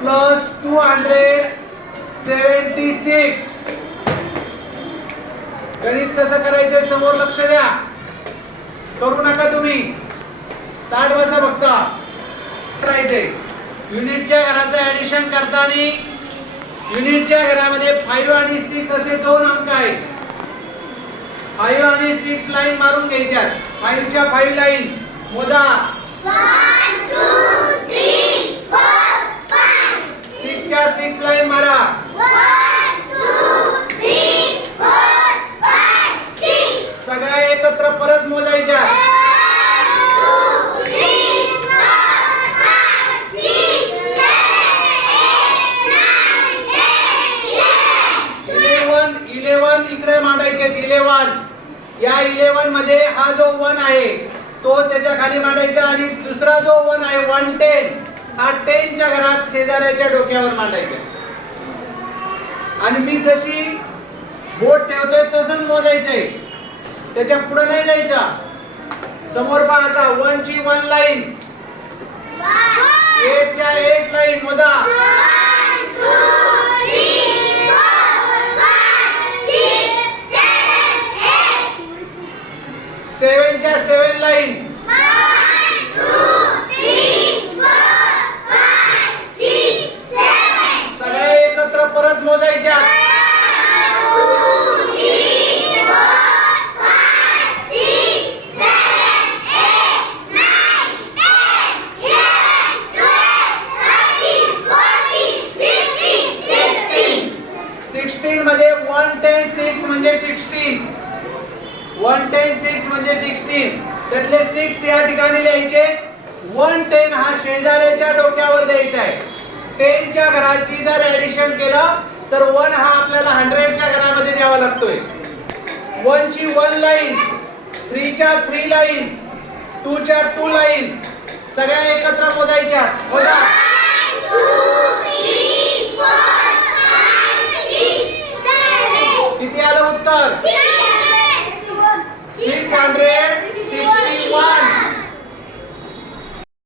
Plus two hundred seventy six गणित कसं करायचंय समोर लक्ष द्या. करू नका तुम्ही. ताट बसा फक्त. करायचे युनिटच्या घराचं ऍडिशन करताना युनिटच्या घरामध्ये फाईव्ह आणि सिक्स असे दोन अंक आहेत. फाईव्ह आणि सिक्स लाईन मारून घ्यायच्यात. फाईव्हच्या फाईव्ह लाईन मोजा. सिक्सच्या सिक्स लाईन मारा. सगळ्या एकत्र परत मोजायच्या. इलेवन इलेवन इकडे मांडायचे इलेवन या इलेवनमध्ये हा जो वन आहे तो त्याच्याखाली मांडायचा आणि दुसरा जो वन आहे वन टेन हा टेनच्या शेजाऱ्याच्या डोक्यावर मांडायचा. आणि मी जशी बोट ठेवतोय तसंच मोजायचंय. त्याच्या पुढे नाही जायचा. समोर पाहता वन ची वन लाईन एटच्या एट लाईन मोजा. सेव्हनच्या सेव्हन लाईन सगळ्या एकत्र परत मोजायच्या. सिक्स्टीन मध्ये वन टेन सिक्स म्हणजे सिक्स्टीन वन टेन सिक्स म्हणजे सिक्स्टीन त्यातले सिक्स या ठिकाणी लिहायचे. वन टेन हा शेजाऱ्याच्या डोक्यावर द्यायचा आहे. टेनच्या घराची जर ऍडिशन केलं तर वन हा आपल्याला हंड्रेडच्या घरामध्ये द्यावा लागतोय. वन ची वन लाईन थ्रीच्या थ्री लाईन टूच्या टू लाईन सगळ्या एकत्र मोजायच्या. मोजा. किती आलं उत्तर? Six hundred